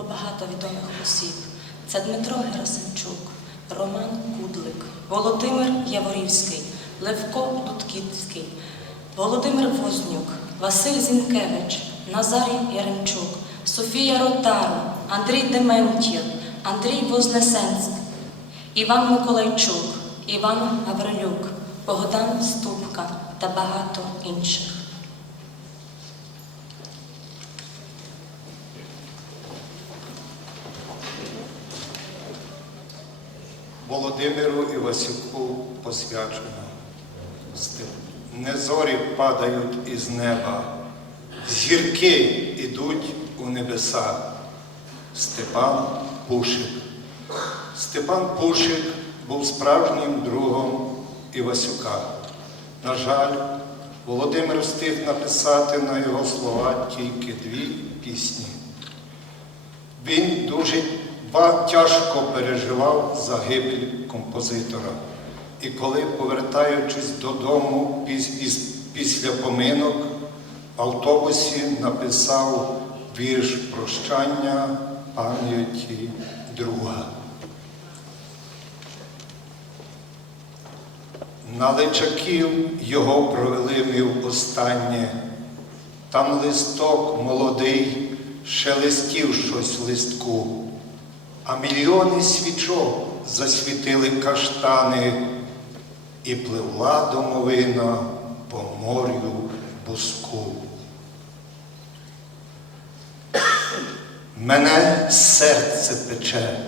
було багато відомих осіб. Це Дмитро Герасимчук, Роман Кудлик, Володимир Яворівський, Левко Дудківський, Володимир Вознюк, Василь Зінкевич, Назарій Яремчук, Софія Ротару, Андрій Дементьєв, Андрій Вознесенський, Іван Миколайчук, Іван Гаврилюк, Богдан Ступка та багато інших. Володимиру Івасюку посвячено. Не зорі падають із неба, зірки ідуть у небеса. Степан Пушик. Степан Пушик був справжнім другом Івасюка. На жаль, Володимир встиг написати на його слова тільки дві пісні. Він дуже тяжко переживав загибель композитора. І коли, повертаючись додому після поминок, в автобусі написав вірш прощання пам'яті друга. На личаків його провели ми в останнє. Там листок молодий шелестів щось в листку, а мільйони свічок засвітили каштани, і пливла домовина по морю буску. Мене серце пече,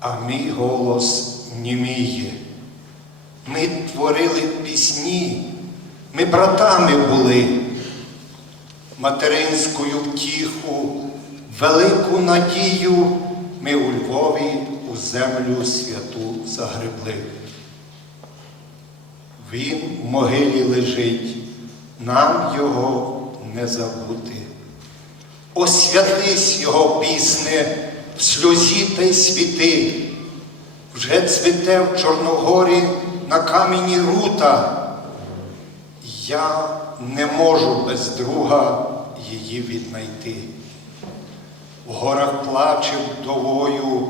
а мій голос німіє. Ми творили пісні, ми братами були, материнською втіху, велику надію ми у Львові у землю святу загребли. Він в могилі лежить, нам його не забути. Освятись його пісне в сльозі та й світи. Вже цвіте в Чорногорі на камені рута. Я не можу без друга її віднайти. В горах плаче вдовою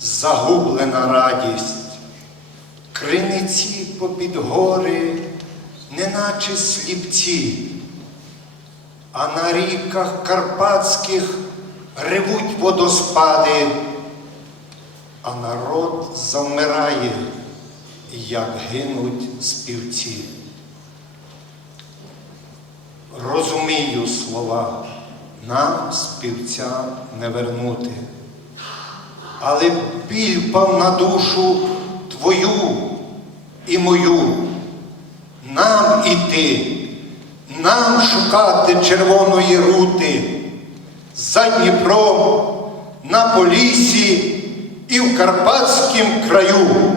загублена радість. Криниці попід гори, неначе сліпці, а на ріках карпатських ревуть водоспади, а народ завмирає, як гинуть співці. Розумію слова, нам співця не вернути. Але біль пав на душу твою і мою. Нам іти, нам шукати червоної рути за Дніпром, на Полісі і в Карпатськім краю.